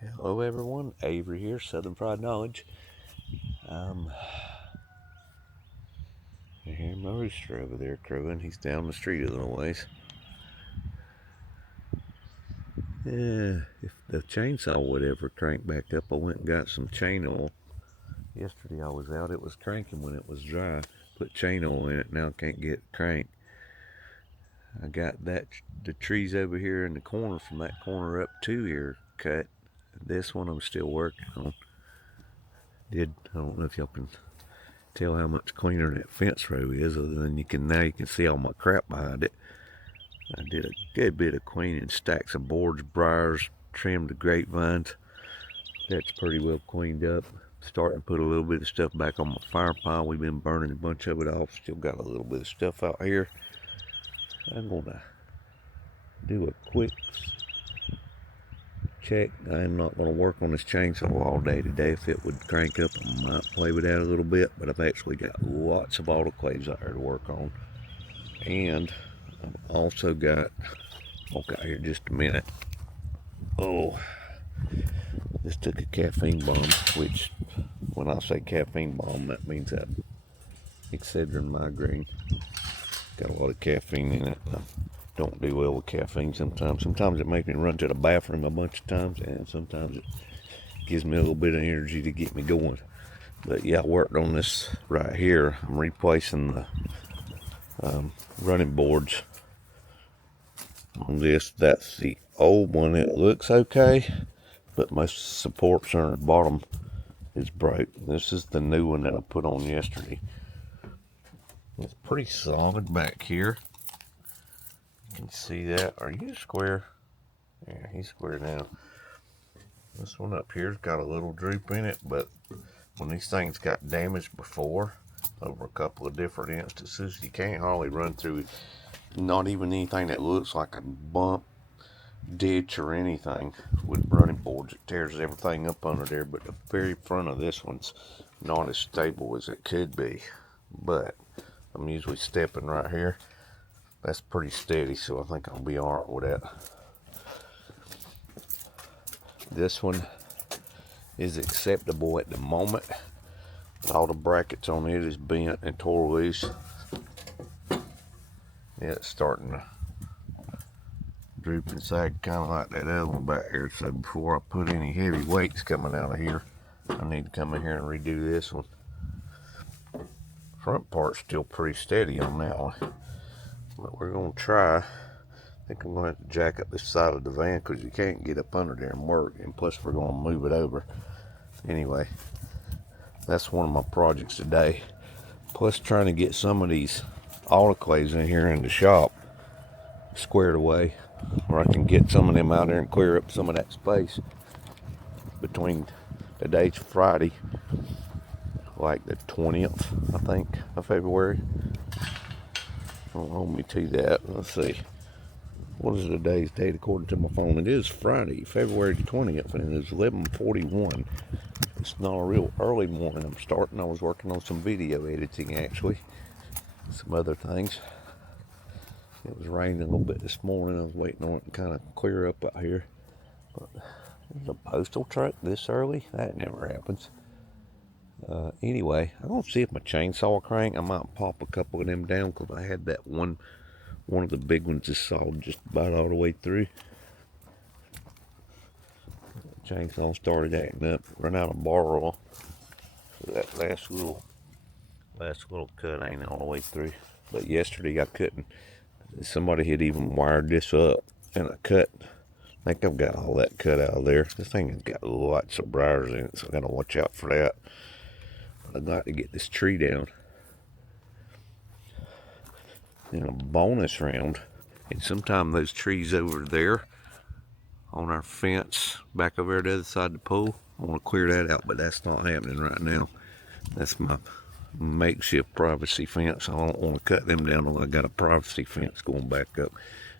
Hello everyone, Avery here, Southern Fried Knowledge. I hear my rooster over there crowing. He's down the street a little ways. Yeah, if the chainsaw would ever crank back up, I went and got some chain oil. Yesterday I was out, it was cranking when it was dry. Put chain oil in it, now I can't get it cranked. I got the trees over here in the corner, from that corner up to here, cut. This one I'm still working on. I don't know if y'all can tell how much cleaner that fence row is, other than now you can see all my crap behind it. I did a good bit of cleaning, stacked some boards, briars, trimmed the grapevines. That's pretty well cleaned up. Starting to put a little bit of stuff back on my fire pile. We've been burning a bunch of it off. Still got a little bit of stuff out here. I'm gonna do a quick check. I'm not gonna work on this chainsaw all day today. If it would crank up, I might play with that a little bit, but I've actually got lots of autoclaves out here to work on. And I've also got, okay, here just a minute. Oh, just took a caffeine bomb, which when I say caffeine bomb, that means that Excedrin migraine. Got a lot of caffeine in it. I don't do well with caffeine sometimes. Sometimes it makes me run to the bathroom a bunch of times, and sometimes it gives me a little bit of energy to get me going. But yeah, I worked on this right here. I'm replacing the running boards on this. That's the old one. It looks okay, but most supports on the bottom is broke. This is the new one that I put on yesterday. It's pretty solid back here. You can see that. Are you square? Yeah, he's square now. This one up here's got a little droop in it, but when these things got damaged before, over a couple of different instances, you can't hardly run through not even anything that looks like a bump, ditch, or anything with running boards. It tears everything up under there, but the very front of this one's not as stable as it could be. But I'm usually stepping right here. That's pretty steady, so I think I'll be alright with that. This one is acceptable at the moment. All the brackets on it is bent and tore loose. Yeah, it's starting to droop and sag, kind of like that other one back here. So before I put any heavy weights coming out of here, I need to come in here and redo this one. Front part's still pretty steady on that one, but we're gonna try. I think I'm gonna have to jack up this side of the van because you can't get up under there and work, and plus we're gonna move it over. Anyway, that's one of my projects today. Plus trying to get some of these autoclaves in here in the shop squared away, where I can get some of them out there and clear up some of that space between today's Friday, like the 20th, I think, of February. Don't hold me to that. Let's see. What is today's date according to my phone? It is Friday, February 20th, and it is 11:41. It's not a real early morning. I'm starting. I was working on some video editing, actually. Some other things. It was raining a little bit this morning. I was waiting on it to kind of clear up out here. But there's a postal truck this early? That never happens. Anyway, I'm going to see if my chainsaw crank. I might pop a couple of them down because I had that one of the big ones just sawed just about all the way through. The chainsaw started acting up, run out of bar oil. So that last little cut ain't all the way through. But yesterday I couldn't. Somebody had even wired this up and I cut. I think I've got all that cut out of there. This thing has got lots of briars in it, so I gotta watch out for that. I'd like to get this tree down. In a bonus round, and sometime those trees over there on our fence back over there to the other side of the pool, I want to clear that out, but that's not happening right now. That's my makeshift privacy fence. I don't want to cut them down until I got a privacy fence going back up.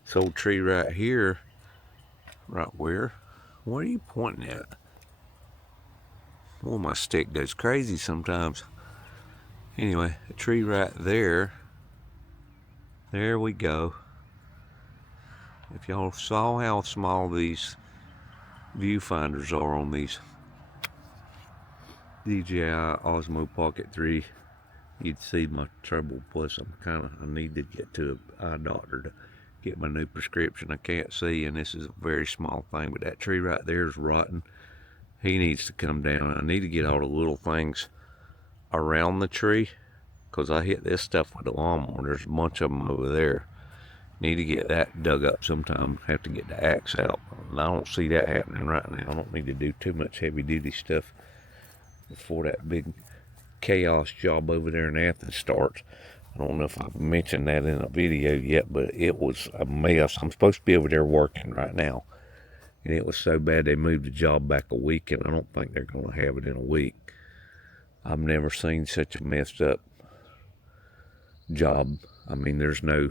This old tree right here, right where? What are you pointing at? Well, my stick goes crazy sometimes. Anyway, a tree right there. There we go. If y'all saw how small these viewfinders are on these DJI Osmo Pocket 3, you'd see my trouble. Plus, I need to get to an eye doctor to get my new prescription. I can't see, and this is a very small thing, but that tree right there is rotten. He needs to come down. I need to get all the little things around the tree, because I hit this stuff with the lawnmower. There's a bunch of them over there. Need to get that dug up sometime. Have to get the axe out. And I don't see that happening right now. I don't need to do too much heavy duty stuff before that big chaos job over there in Athens starts. I don't know if I've mentioned that in a video yet, but it was a mess. I'm supposed to be over there working right now, and it was so bad they moved the job back a week, and I don't think they're going to have it in a week. I've never seen such a messed up job. I mean, there's no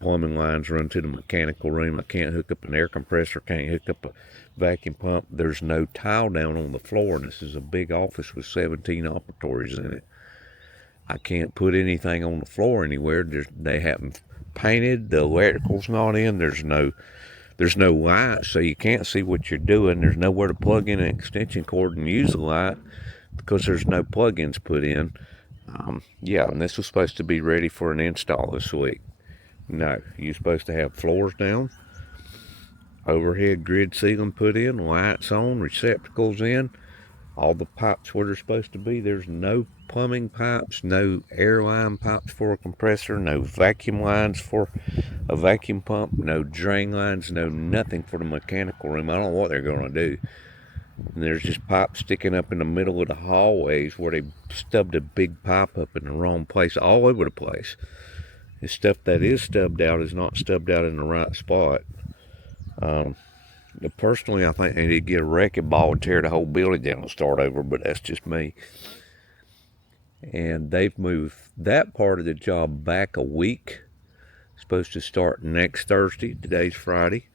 plumbing lines run to the mechanical room. I can't hook up an air compressor, can't hook up a vacuum pump. There's no tile down on the floor, and this is a big office with 17 operatories in it. I can't put anything on the floor anywhere. They haven't painted. The electrical's not in. There's no light, so you can't see what you're doing. There's nowhere to plug in an extension cord and use the light because there's no plug-ins put in. Yeah, and this was supposed to be ready for an install this week. No, you're supposed to have floors down, overhead grid ceiling put in, lights on, receptacles in, all the pipes where they're supposed to be. There's no plumbing pipes, no airline pipes for a compressor, no vacuum lines for a vacuum pump, no drain lines, no nothing for the mechanical room. I don't know what they're going to do. And there's just pipes sticking up in the middle of the hallways where they stubbed a big pipe up in the wrong place all over the place. The stuff that is stubbed out is not stubbed out in the right spot. Personally, I think they need to get a wrecking ball and tear the whole building down and start over, but that's just me. And they've moved that part of the job back a week. It's supposed to start next Thursday. Today's Friday.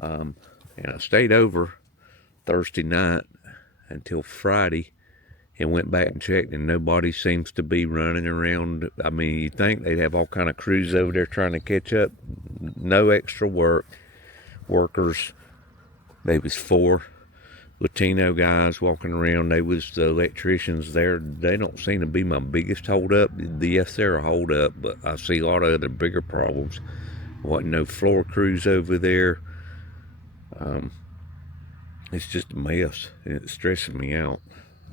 And I stayed over Thursday night until Friday and went back and checked, and nobody seems to be running around. I mean, you'd think they'd have all kind of crews over there trying to catch up. No extra workers. There was 4 Latino guys walking around. They was the electricians there. They don't seem to be my biggest holdup. Yes, they're a holdup, but I see a lot of other bigger problems. Wasn't no floor crews over there. It's just a mess, and it's stressing me out.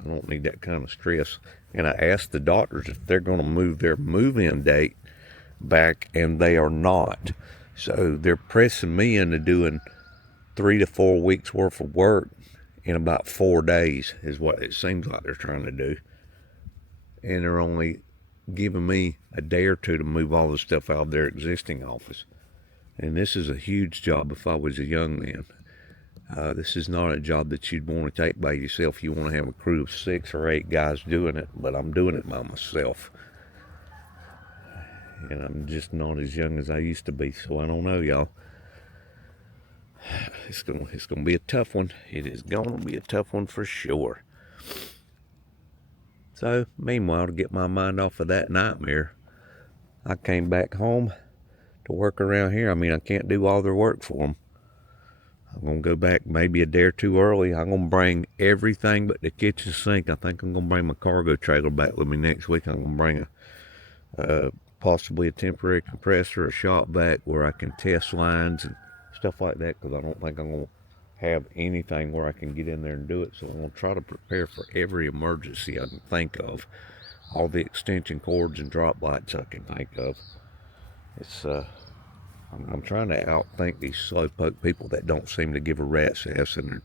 I don't need that kind of stress. And I asked the doctors if they're going to move their move-in date back, and they are not. So they're pressing me into doing 3 to 4 weeks worth of work in about 4 days is what it seems like they're trying to do. And they're only giving me a day or two to move all the stuff out of their existing office. And this is a huge job if I was a young man. This is not a job that you'd want to take by yourself. You want to have a crew of 6 or 8 guys doing it, but I'm doing it by myself. And I'm just not as young as I used to be, so I don't know, y'all. It's gonna be a tough one. It is gonna be a tough one for sure. So, meanwhile, to get my mind off of that nightmare, I came back home to work around here. I mean, I can't do all their work for them. I'm going to go back maybe a day or 2 early. I'm going to bring everything but the kitchen sink. I think I'm going to bring my cargo trailer back with me next week. I'm going to bring possibly a temporary compressor, a shop vac where I can test lines and stuff like that, because I don't think I'm going to have anything where I can get in there and do it. So I'm going to try to prepare for every emergency I can think of. All the extension cords and drop lights I can think of. It's I'm trying to outthink these slowpoke people that don't seem to give a rat's ass, and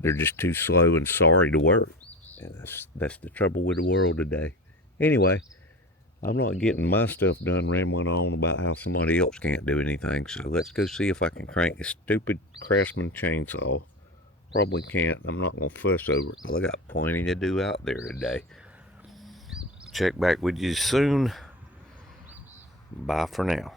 they're just too slow and sorry to work. And that's the trouble with the world today. Anyway, I'm not getting my stuff done rambling on about how somebody else can't do anything. So let's go see if I can crank this stupid Craftsman chainsaw. Probably can't. I'm not going to fuss over it. I got plenty to do out there today. Check back with you soon. Bye for now.